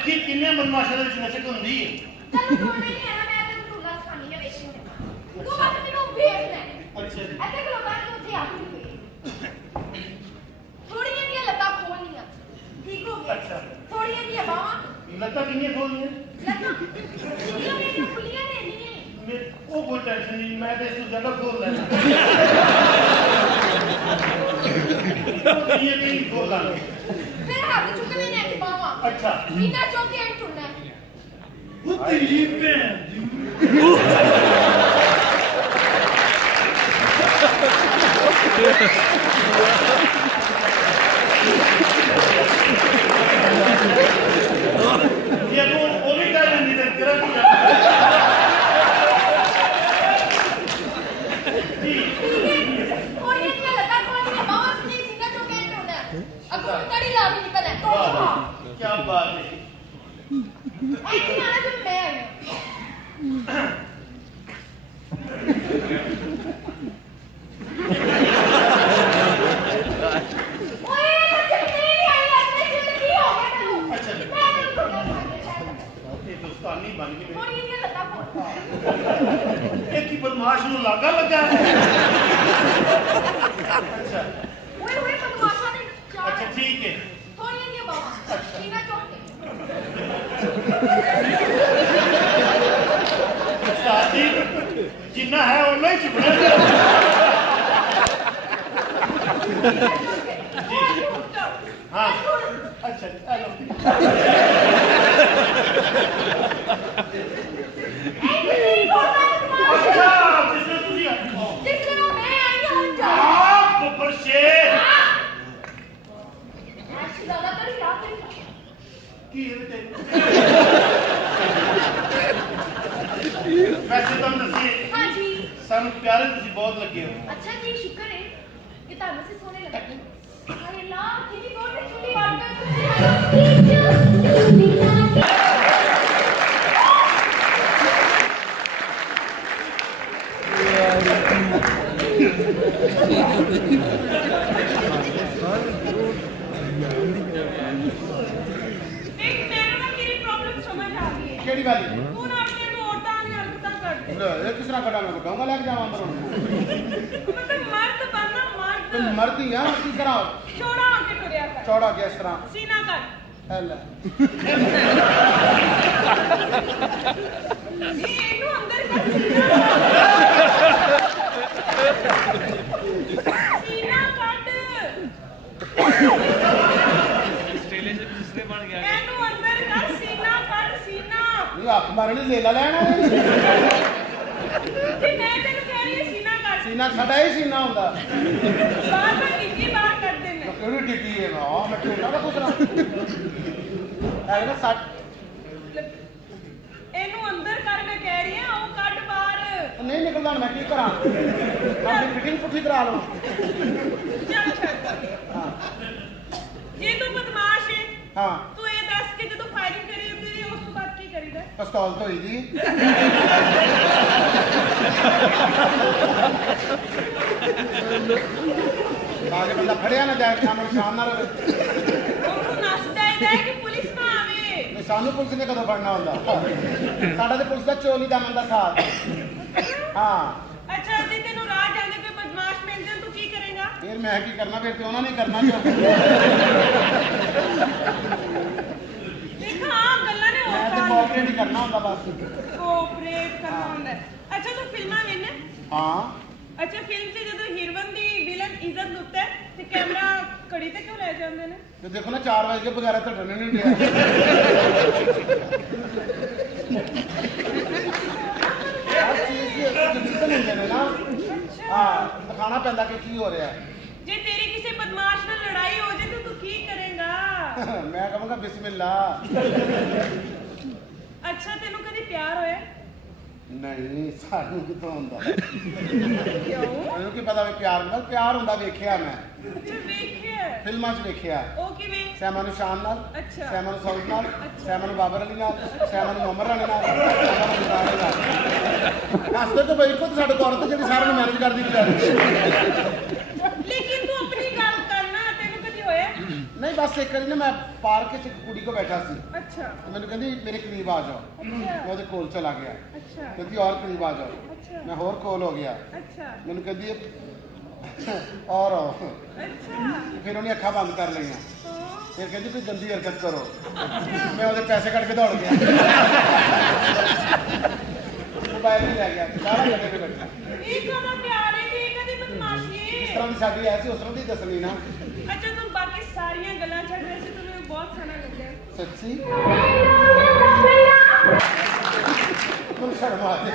ਵੇਖੀ ਕਿੰਨੇ ਬਦਮਾਸ਼ਾਂ ਦੇ ਵਿੱਚ ਨਸ਼ਕ ਹੁੰਦੀ ਹੈ। ਤੈਨੂੰ ਤੋੜਨਾ ਨਹੀਂ ਹੈ ਨਾ, ਮੈਂ ਤੈਨੂੰ ਤੋੜਨਾ ਸਿਖਾਣੀ ਹੈ ਵੇਖੀ ਤੂੰ ਬਸ ਮੈਨੂੰ ਵੇਖਣਾ ਹੈ। ਅੱਛਾ ਜੀ। ਇੱਥੇ ਖਲੋਤਾ ਤੂੰ ਉੱਥੇ ਆ ਕੇ ਥੋੜੀਆਂ ਦੀਆਂ ਲੱਤਾਂ ਖੋਲਣੀਆਂ, ਠੀਕ ਹੋ ਗਿਆ? ਅੱਛਾ। ਥੋੜੀਆਂ ਦੀਆਂ ਬਾਹਾਂ, ਲੱਤਾਂ ਕਿੰਨੀਆਂ ਖੋਲਣੀਆਂ? ਲੱਤਾਂ ਕਿੰਨੀਆਂ ਮੇਰੀਆਂ ਖੁੱਲੀਆਂ ਨੇ ਨਹੀਂ ਉਹ ਕੋਈ ਟੈਨਸ਼ਨ ਨਹੀਂ, ਮੈਂ ਤੇ ਇਸ ਤੋਂ ਜ਼ਿਆਦਾ ਖੋਲ ਲੈਣਾ। ਇਹ ਨਹੀਂ ਖੋਲ ਲਾਂਗੇ। ਫਿਰ ਹੱਥ ਚੁੱਕਣੇ ਨੇ ਕਿ ਬਾਹਾਂ। ਅੱਛਾ। ਸੀਨਾ ਚੁੱਕ ਕੇ ਐਂ ਟੁਰਨਾ ਹੈ। ਉਹ ਤੇਰੀ ਭੈਣ ਦੀ ये तो वो भी कर नहीं सकते तेरा भी जी थोड़ी सी लता खोलनी है, बाबा सुनी सीना चौके एंटर होना है। अब तुम कड़ी ला भी निकल है तो क्या बात है। ऐसे आना जब मैं आई ओए लचक नहीं आई, लगने से की हो गया तेरे। अच्छा जी। मैं तेरे को ना मार शायद ये दोस्तानी बन गई थोड़ी सी लता खोल। एक ही बदमाश नु लागा लगा है। अच्छा ओए ओए बदमाशा ने चार अच्छा ठीक है। थोड़ी सी बाबा सीना चौके साथी जिन्ना है उन्ना ही छुपना हाँ अच्छा हेलो वैसे तुम दसिए हाँ जी सानू प्यारे तुसी बहुत लगे हो। अच्छा जी शुक्र है कि तानू से सोने लगे। हाय अल्लाह कितनी बहुत छोटी बात है केड़ी वाली तू ना अपने को औरतां ने हरकतां करदे ये किस तरह कटा मैं बताऊंगा लेके जावा अंदर मतलब मर्द बनना मर्द तुम मर्दी है की करा चौड़ा होके टुरिया कर चौड़ा के इस तरह सीना कर हेला ये इनु अंदर कर सीना सीना काट ऑस्ट्रेलिया से दूसरे बन गया इनु अंदर कर सीना काट सीना ये हाथ मारने लेला लेना कि मैं तेनु कह रही है सीना काट सीना खड़ा ही सीना होंदा बार बार टिक्की बाहर कर देने केड़ी टिकी है हां मैं छोटा ना पुछना है ना सट इनु अंदर कर मैं कह रही है ओ काट बाहर नहीं निकलदा मैं की करा अपनी फिटिंग पुठी करा लो चल छड़ हां ये तू बदमाश है हां तू ये दस के जो फायरिंग करी होती है उस तो बात की करीदा पिस्तौल तो ही दी आगे बंदा खड़िया ना जाए सामने निशान ना रहे तू नाचदा है कि पुलिस ना आवे सानू पुलिस ने कदों फड़ना होंदा साडा ते पुलिस दा चोली दा मंदा साथ हां अच्छा अभी तेनु रात जाने पे बदमाश मिल जाए तू की करेगा फिर मैं की करना फिर ते उन्होंने करना जो देखा हां गल्ला ने मैं ते और कोऑपरेट ही करना होंदा बस कोऑपरेट करना होंदा अच्छा तू फिल्मां वेखने हां अच्छा फिल्म से ਜਦੋਂ ਹੀਰੋਇਨ ਦੀ ਵਿਲਨ ਇੱਜ਼ਤ ਲੁੱਟਦਾ ਤੇ ਕੈਮਰਾ ਕੜੀ ਤੇ ਕਿਉਂ ਲੈ ਜਾਂਦੇ ਨੇ ਤੇ ਦੇਖੋ ਨਾ 4 ਵਜੇ ਕੇ ਬਗੈਰ ਤਾਂ ਡਰਨੇ ਨਹੀਂ ਡਿਆ ਹਰ ਚੀਜ਼ ਦੀ ਕੰਡੀਸ਼ਨ ਹੁੰਦੇ ਨੇ ਨਾ ਹਾਂ ਦਿਖਾਣਾ ਪੈਂਦਾ ਕਿ ਕੀ ਹੋ ਰਿਹਾ ਜੇ ਤੇਰੀ ਕਿਸੇ ਬਦਮਾਸ਼ ਨਾਲ ਲੜਾਈ ਹੋ ਜਾਏ ਤਾਂ ਤੂੰ ਕੀ ਕਰੇਗਾ ਮੈਂ ਕਹਾਂਗਾ ਬਿਸਮਿਲ੍ਲਾ ਅੱਛਾ ਤੈਨੂੰ ਕਦੀ ਪਿਆਰ ਹੋਇਆ ਨਹੀਂ ਸਾਨੂੰ ਕਿਤੋਂ ਹੁੰਦਾ ਕਿਉਂ ਮੈਨੂੰ ਕੀ ਪਤਾ ਵੀ ਪਿਆਰ ਹੁੰਦਾ ਵੇਖਿਆ ਮੈਂ ਅੱਛਾ ਵੇਖਿਆ ਫਿਲਮਾਂ 'ਚ ਵੇਖਿਆ ਉਹ ਕਿਵੇਂ ਸੈਮਾ ਨੂੰ ਸ਼ਾਨ ਨਾਲ ਅੱਛਾ। ਸੈਮਾ ਨੂੰ ਸੌਦ ਨਾਲ ਸੈਮਾ ਨੂੰ ਬਾਬਰ ਅਲੀ ਨਾਲ ਸੈਮਾ ਨੂੰ ਮੁਹੰਮਦ ਰਾਣੀ ਨਾਲ ਸੈਮਾ ਨੂੰ ਗੁਲਜ਼ਾਰ ਨਾਲ ਹੱਸਦੇ ਤਾਂ ਬਈ ਖੁਦ ਸਾਡੇ ਕੋਲ ਜਿਹੜੀ ਸਾਰਿਆਂ ਨੂੰ ਮੈਨੇਜ ਕਰਦੀ ਵਿਚਾਰੀ ਲੇਕਿਨ ਤੂੰ ਆਪਣੀ ਗੱਲ ਕਰਨਾ ਤੈਨੂੰ ਕਦੀ ਹੋਇਆ ਨਹੀਂ ਬਸ ਇੱਕ ਵਾਰੀ ਨਾ ਮੈਂ ਪਾਰਕ 'ਚ ਇੱਕ ਕੁੜੀ ਕੋ ਬੈਠਾ ਸੀ ਅੱਛਾ ਤੇ ਮੈਨੂੰ ਕਹਿੰਦੀ ਮੇਰੇ ਕਰੀਬ ਆ ਜਾਓ ਮੈਂ ਉਹਦੇ ਕੋਲ ਚਲਾ ਗਿਆ ਅੱਛਾ ਕਹਿੰਦੀ ਔਰ ਕਰੀਬ ਆ ਜਾਓ ਅੱਛਾ ਮੈਂ ਹੋਰ ਕੋਲ ਹੋ ਗਿਆ ਅੱਛਾ ਮੈਨੂੰ ਕਹਿੰਦੀ ਔਰ ਆਓ ਅੱਛਾ ਫਿਰ ਉਹਨੇ ਅੱਖਾਂ ਬੰਦ ਕਰ ਲਈਆਂ ਹਾਂ ਫਿਰ ਕਹਿੰਦੀ ਕੋਈ ਗੰਦੀ ਹਰਕਤ ਕਰੋ ਮੈਂ ਉਹਦੇ ਪੈਸੇ ਕੱਢ ਕੇ ਦੌੜ ਗਿਆ ਮੋਬਾਈਲ ਨਹੀਂ ਲੈ ਗਿਆ ਸਾਰਾ ਲੱਗੇ ਤੇ ਬੈਠਾ ਇਹ ਕਦਾ ਪਿਆਰ ਹੈ ਕਿ ਕਦੀ ਬਦਮਾਸ਼ੀ ਜਿਸ ਹੈ ਤਰ੍ਹਾਂ ਦੀ ਸਾਡੀ ਐ ਸੀ ਉਸ ਤਰ੍ਹਾਂ ਦੀ ਦੱਸਣੀ ਨਾ ਅੱਛਾ ਤੂੰ ਬਾਕੀ ਸਾਰੀਆਂ ਗੱਲਾਂ ਛੱਡ ਰਹੇ ਸੀ ਤੈਨੂੰ ਬਹੁਤ ਸੋਹਣਾ ਲੱਗਿਆ ਸੱਚੀ ਮੈਨੂੰ ਸ਼ਰਮ ਆ ਗਈ